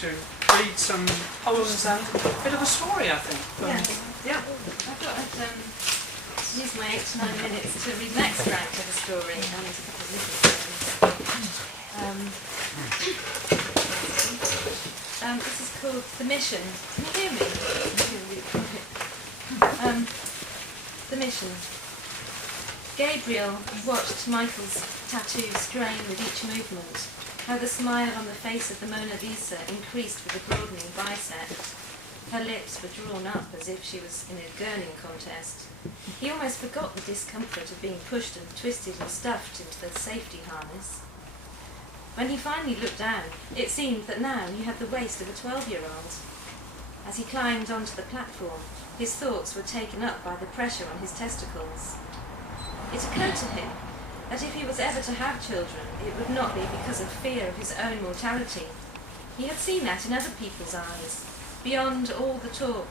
to read some poems and a bit of a story, I think. Yeah. I thought I'd use my 8 to 9 minutes to read an extract of a story and a couple of little stories. This is called The Mission. Can you hear me? The Mission. Gabriel watched Michael's tattoo strain with each movement, how the smile on the face of the Mona Lisa increased with the broadening bicep. Her lips were drawn up as if she was in a gurning contest. He almost forgot the discomfort of being pushed and twisted and stuffed into the safety harness. When he finally looked down, it seemed that now he had the waist of a 12-year-old. As he climbed onto the platform, his thoughts were taken up by the pressure on his testicles. It occurred to him that if he was ever to have children, it would not be because of fear of his own mortality. He had seen that in other people's eyes, beyond all the talk,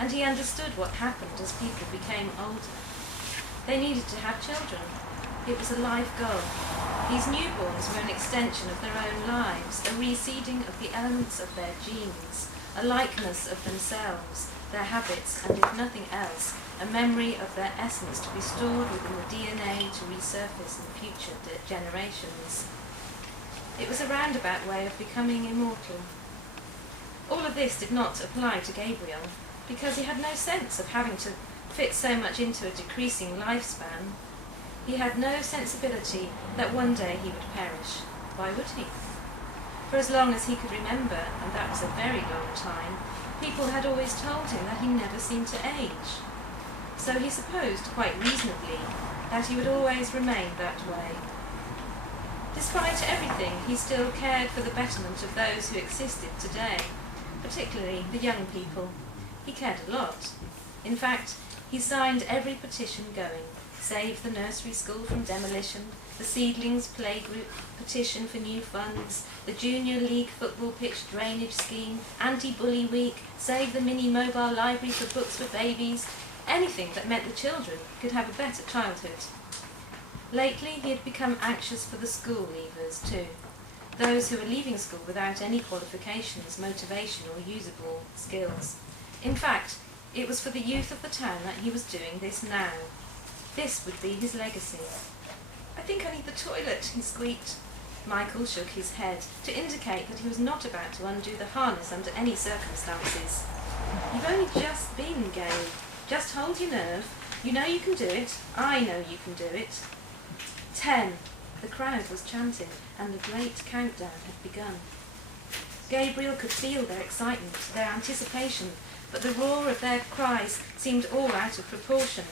and he understood what happened as people became older. They needed to have children. It was a life goal. These newborns were an extension of their own lives, a reseeding of the elements of their genes, a likeness of themselves, their habits, and if nothing else, a memory of their essence to be stored within the DNA to resurface in future generations. It was a roundabout way of becoming immortal. All of this did not apply to Gabriel, because he had no sense of having to fit so much into a decreasing lifespan. He had no sensibility that one day he would perish. Why would he? For as long as he could remember, and that was a very long time, people had always told him that he never seemed to age. So he supposed, quite reasonably, that he would always remain that way. Despite everything, he still cared for the betterment of those who existed today, particularly the young people. He cared a lot. In fact, he signed every petition going: Save the nursery school from demolition, the seedlings playgroup petition for new funds, the junior league football pitch drainage scheme, anti-bully week, save the mini mobile library for books for babies, anything that meant the children could have a better childhood. Lately he had become anxious for the school leavers too, those who were leaving school without any qualifications, motivation or usable skills. In fact, it was for the youth of the town that he was doing this now. This would be his legacy. "I think I need the toilet," he squeaked. Michael shook his head to indicate that he was not about to undo the harness under any circumstances. "You've only just been, Gabe. Just hold your nerve. You know you can do it. I know you can do it." 10. The crowd was chanting, and the great countdown had begun. Gabriel could feel their excitement, their anticipation, but the roar of their cries seemed all out of proportion.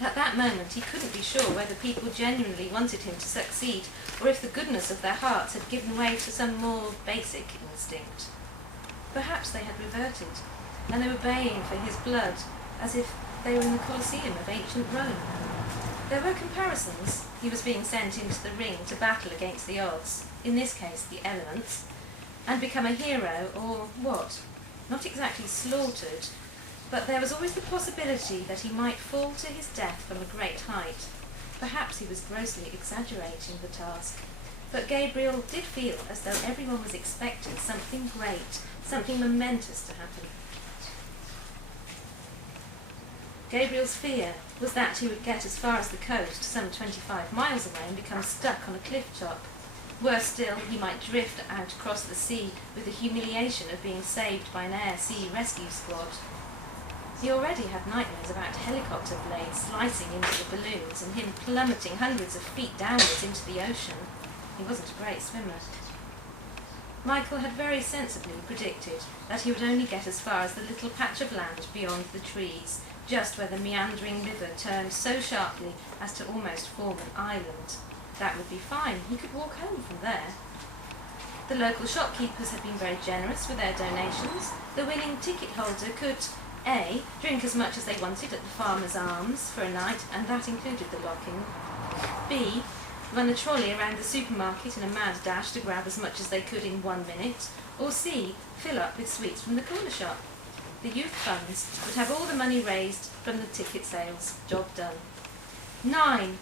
At that moment he couldn't be sure whether people genuinely wanted him to succeed, or if the goodness of their hearts had given way to some more basic instinct. Perhaps they had reverted, and they were baying for his blood, as if they were in the Colosseum of ancient Rome. There were comparisons. He was being sent into the ring to battle against the odds, in this case the elements, and become a hero, or what? Not exactly slaughtered, but there was always the possibility that he might fall to his death from a great height. Perhaps he was grossly exaggerating the task, but Gabriel did feel as though everyone was expecting something great, something momentous to happen. Gabriel's fear was that he would get as far as the coast, some 25 miles away, and become stuck on a cliff top. Worse still, he might drift out across the sea with the humiliation of being saved by an air-sea rescue squad. He already had nightmares about helicopter blades slicing into the balloons and him plummeting hundreds of feet downwards into the ocean. He wasn't a great swimmer. Michael had very sensibly predicted that he would only get as far as the little patch of land beyond the trees, just where the meandering river turned so sharply as to almost form an island. That would be fine. He could walk home from there. The local shopkeepers had been very generous with their donations. The winning ticket holder could A. drink as much as they wanted at the Farmer's Arms for a night, and that included the lock-in. B. run a trolley around the supermarket in a mad dash to grab as much as they could in 1 minute. Or C. fill up with sweets from the corner shop. The youth funds would have all the money raised from the ticket sales. Job done. 9.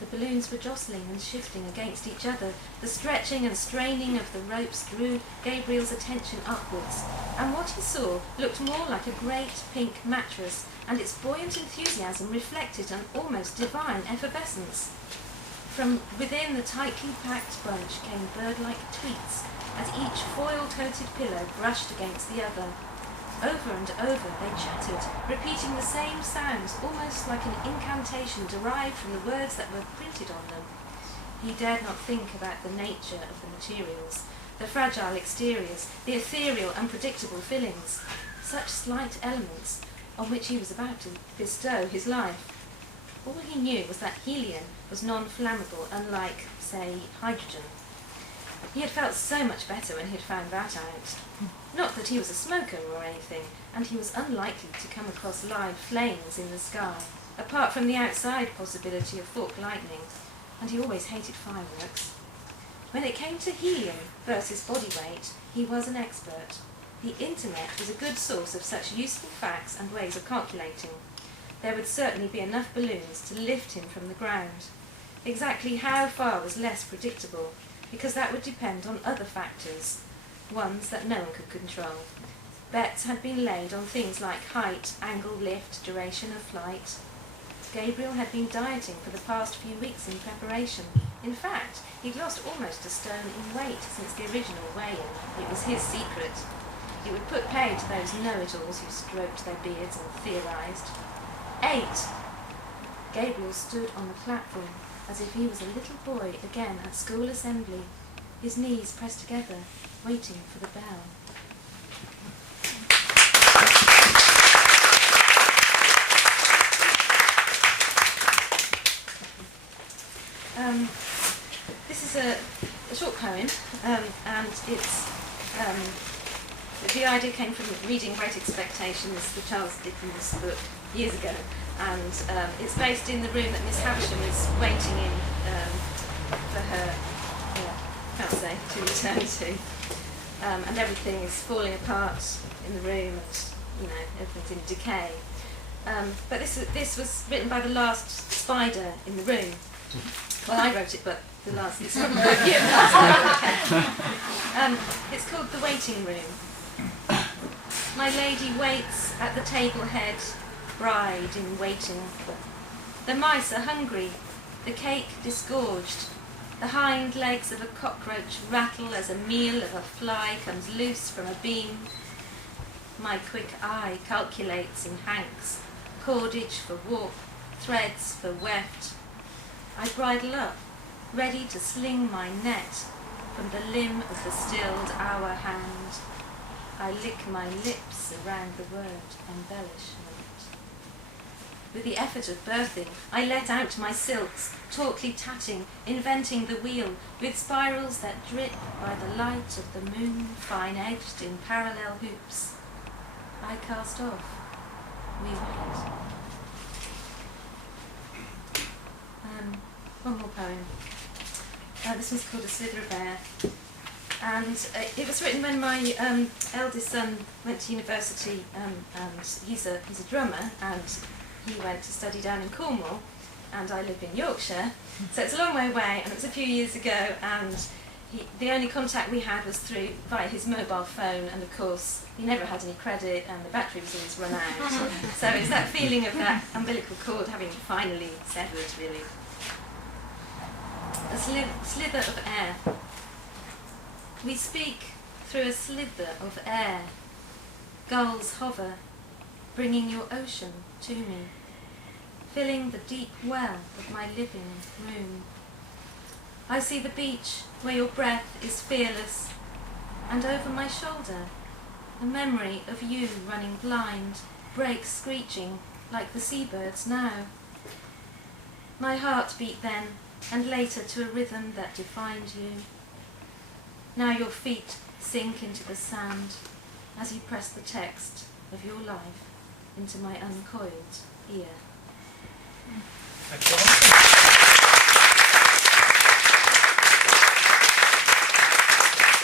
The balloons were jostling and shifting against each other. The stretching and straining of the ropes drew Gabriel's attention upwards, and what he saw looked more like a great pink mattress, and its buoyant enthusiasm reflected an almost divine effervescence. From within the tightly packed bunch came bird-like tweets, as each foil-coated pillow brushed against the other. Over and over they chattered, repeating the same sounds, almost like an incantation derived from the words that were printed on them. He dared not think about the nature of the materials, the fragile exteriors, the ethereal, unpredictable fillings, such slight elements on which he was about to bestow his life. All he knew was that helium was non-flammable, unlike, say, hydrogen. He had felt so much better when he had found that out. Not that he was a smoker or anything, and he was unlikely to come across live flames in the sky, apart from the outside possibility of fork lightning, and he always hated fireworks. When it came to helium versus body weight, he was an expert. The internet was a good source of such useful facts and ways of calculating. There would certainly be enough balloons to lift him from the ground. Exactly how far was less predictable, because that would depend on other factors, ones that no one could control. Bets had been laid on things like height, angle, lift, duration of flight. Gabriel had been dieting for the past few weeks in preparation. In fact, he'd lost almost a stone in weight since the original weigh-in. It was his secret. It would put pay to those know-it-alls who stroked their beards and theorised. 8. Gabriel stood on the platform as if he was a little boy again at school assembly, his knees pressed together, waiting for the bell. This is a short poem, and it's the idea came from reading Great Expectations, the Charles Dickens book, years ago, and it's based in the room that Miss Havisham is waiting in for her fiancé to return to, and everything is falling apart in the room, and everything's in decay. But this was written by the last spider in the room. Well, I wrote it, but the last is from the book. It's called The Waiting Room. My lady waits at the table head, bride in waiting. The mice are hungry, the cake disgorged. The hind legs of a cockroach rattle as a meal of a fly comes loose from a beam. My quick eye calculates in hanks, cordage for warp, threads for weft. I bridle up, ready to sling my net from the limb of the stilled hour hand. I lick my lips around the word embellishment. With the effort of birthing, I let out my silks, tautly tatting, inventing the wheel, with spirals that drip by the light of the moon, fine-edged in parallel hoops. I cast off. We wait. One more poem. This one's called A Slither of Air. And it was written when my eldest son went to university, and he's a drummer, and he went to study down in Cornwall, and I live in Yorkshire, so it's a long way away, and it was a few years ago, and the only contact we had was via his mobile phone, and of course he never had any credit, and the battery was always run out. So it's that feeling of that umbilical cord having finally severed, really. A slither of air. We speak through a slither of air. Gulls hover, bringing your ocean to me, filling the deep well of my living room. I see the beach where your breath is fearless, and over my shoulder, a memory of you running blind breaks screeching like the seabirds now. My heart beat then, and later to a rhythm that defined you. Now your feet sink into the sand as you press the text of your life into my uncoiled ear. Thank you.